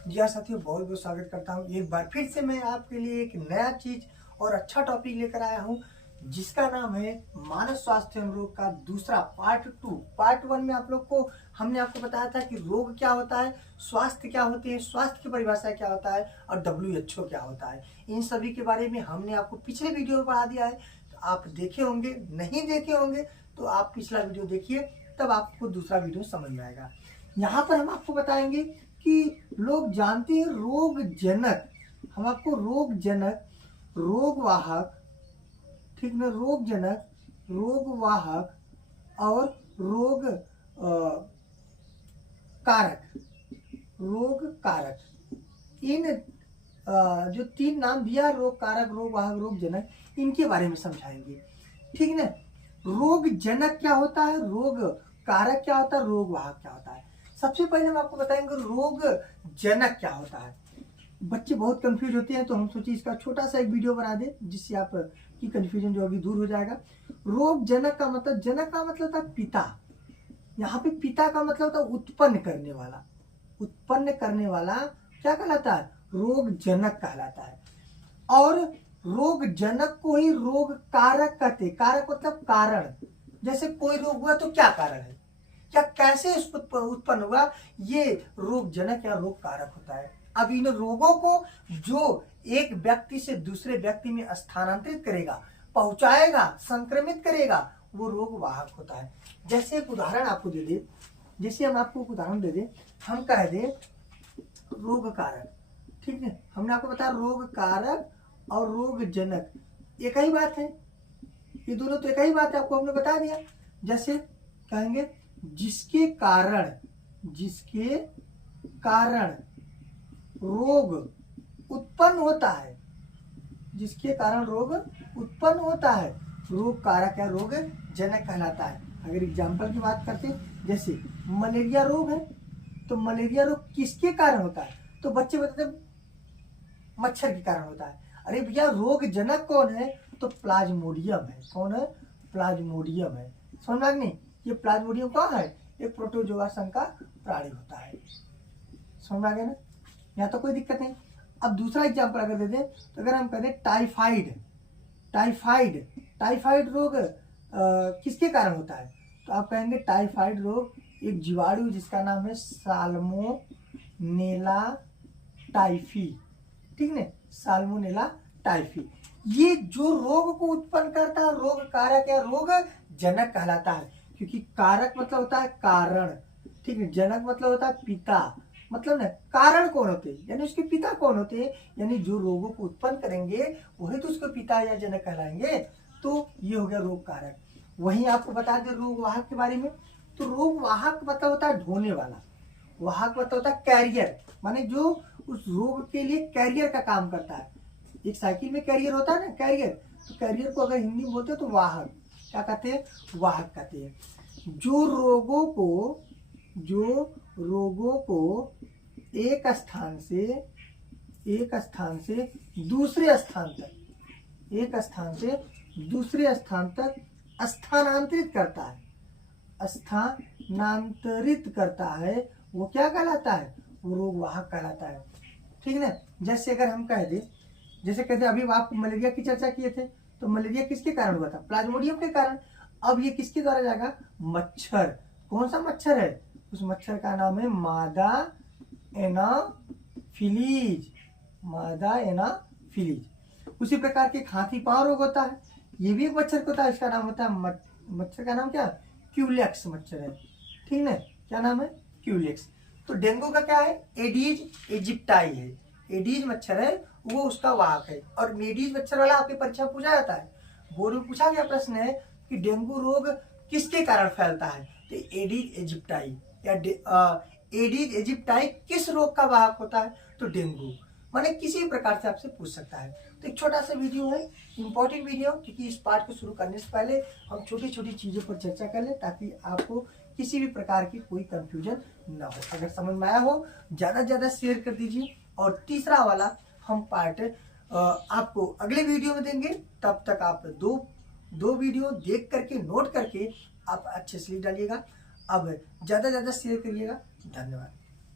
जी हाँ साथियों, बहुत बहुत स्वागत करता हूँ। एक बार फिर से मैं आपके लिए एक नया चीज और अच्छा टॉपिक लेकर आया हूँ, जिसका नाम है मानव स्वास्थ्य एवं रोग का दूसरा पार्ट 2। पार्ट 1 में आप लोग को हमने आपको बताया था कि रोग क्या होता है, स्वास्थ्य क्या होते हैं, स्वास्थ्य की परिभाषा क्या होता है और WHO क्या होता है। इन सभी के बारे में हमने आपको पिछले वीडियो में पढ़ा दिया है। तो आप देखे होंगे, नहीं देखे होंगे तो आप पिछला वीडियो देखिए, तब आपको दूसरा वीडियो समझ में आएगा। यहाँ पर हम आपको बताएंगे कि लोग जानते हैं रोग जनक, हम आपको रोग जनक, रोग वाहक, ठीक ना, रोग जनक, रोग वाहक और रोग कारक, रोग कारक, इन जो तीन नाम दिया, रोग कारक, रोग वाहक, रोग जनक, इनके बारे में समझाएंगे, ठीक ना। रोग जनक क्या होता है, रोग कारक क्या होता है, रोग वाहक क्या होता है। सबसे पहले हम आपको बताएंगे रोग जनक क्या होता है। बच्चे बहुत कंफ्यूज होते हैं, तो हम सोचिए इसका छोटा सा एक वीडियो बना दे, जिससे आप की कंफ्यूजन जो अभी दूर हो जाएगा। रोग जनक का मतलब, जनक का मतलब था पिता, यहाँ पे पिता का मतलब होता है उत्पन्न करने वाला। उत्पन्न करने वाला क्या कहलाता है, रोग जनक कहलाता है। और रोग जनक को ही रोग कारक कहते हैं। कारक मतलब कारण, जैसे कोई रोग हुआ तो क्या कारण है, क्या कैसे उत्पन्न हुआ, ये रोग जनक या रोग कारक होता है। अब इन रोगों को जो एक व्यक्ति से दूसरे व्यक्ति में स्थानांतरित करेगा, पहुंचाएगा, संक्रमित करेगा, वो रोग वाहक होता है। जैसे एक उदाहरण आपको दे दे, जैसे हम आपको एक उदाहरण दे दे, हम कह दे रोग कारक, ठीक है। हमने आपको बताया रोग कारक और रोग जनक एक ही बात है, ये दोनों तो एक ही बात है, आपको हमने बता दिया। जैसे कहेंगे जिसके कारण, जिसके कारण रोग उत्पन्न होता है, जिसके कारण रोग उत्पन्न होता है, रोग कारक या रोग जनक कहलाता है। अगर एग्जाम्पल की बात करते हैं, जैसे मलेरिया रोग है, तो मलेरिया रोग किसके कारण होता है, तो बच्चे बताते हैं मच्छर के कारण होता है। अरे भैया रोग जनक कौन है, तो प्लाज्मोडियम है। कौन है, प्लाज्मोडियम है। समझ में नहीं, ये प्लाज्मोडियम कौन है, एक प्रोटोजोआ संघ का प्राणी होता है। समझ में आ गया ना, यहाँ तो कोई दिक्कत नहीं। अब दूसरा एग्जाम्पल अगर दे दें, तो अगर हम कहते हैं टाइफाइड, टाइफाइड, टाइफाइड रोग किसके कारण होता है, तो आप कहेंगे टाइफाइड रोग एक जीवाणु जिसका नाम है साल्मोनेला टाइफी, ठीक है, साल्मोनेला टाइफी। ये जो रोग को उत्पन्न करता है, रोग कारक या रोग जनक कहलाता है। क्योंकि कारक मतलब होता है कारण, ठीक है, जनक मतलब होता है पिता, मतलब ना कारण कौन होते हैं, यानी उसके पिता कौन होते हैं, यानी जो रोगों को उत्पन्न करेंगे वही तो उसको पिता या जनक कहलाएंगे। तो ये हो गया रोग कारक। वहीं आपको बता दें रोग वाहक के बारे में, तो रोग वाहक मतलब होता है ढोने वाला, वाहक मतलब होता है कैरियर, माने जो उस रोग के लिए कैरियर का काम करता है। एक साइकिल में कैरियर होता है ना, कैरियर, तो कैरियर को अगर हिंदी में बोलते हैं तो वाहक क्या कहते हैं, वाहक कहते हैं। जो रोगों को एक स्थान से दूसरे स्थान तक, एक स्थान से दूसरे स्थान तक स्थानांतरित करता है, स्थानांतरित करता है, वो क्या कहलाता है, वो रोग वाहक कहलाता है, ठीक है ना। जैसे अगर हम कह दे, जैसे कहते अभी आप मलेरिया की चर्चा किए थे, तो मलेरिया किसके कारण हुआ था, प्लाज्मोडियम के कारण। अब ये किसके द्वारा जाएगा, मच्छर। कौन सा मच्छर है, उस मच्छर का नाम है मादा एनाफिलीज, मादा एनाफिलीज। उसी प्रकार के हाथी पांव रोग होता है, ये भी एक मच्छर को होता है, इसका नाम होता है मच्छर का नाम क्या, क्यूलेक्स मच्छर है, ठीक है, क्या नाम है, क्यूलेक्स। तो डेंगू का क्या है, एडीज इजिप्टाई है, एडीज मच्छर है, वो उसका वाहक है। और एडीज मच्छर वाला आपके परीक्षा में पूछा जाता है, बोर्ड में पूछा गया प्रश्न है कि डेंगू रोग किसके कारण फैलता है, तो एडीज इजिप्टाई या एडीज इजिप्टाई किस रोग का वाहक होता है, तो डेंगू। माने किसी प्रकार से आपसे पूछ सकता है। तो एक छोटा सा वीडियो है, इंपॉर्टेंट वीडियो, क्योंकि इस पार्ट को शुरू करने से पहले हम छोटी छोटी चीजों पर चर्चा कर लें, ताकि आपको किसी भी प्रकार की कोई कंफ्यूजन ना हो। अगर समझ में आया हो, ज्यादा से ज्यादा शेयर कर दीजिए। और तीसरा वाला हम पार्ट आपको अगले वीडियो में देंगे। तब तक आप दो वीडियो देख करके, नोट करके आप अच्छे से लिख डालिएगा। अब ज्यादा से ज्यादा शेयर करिएगा। धन्यवाद।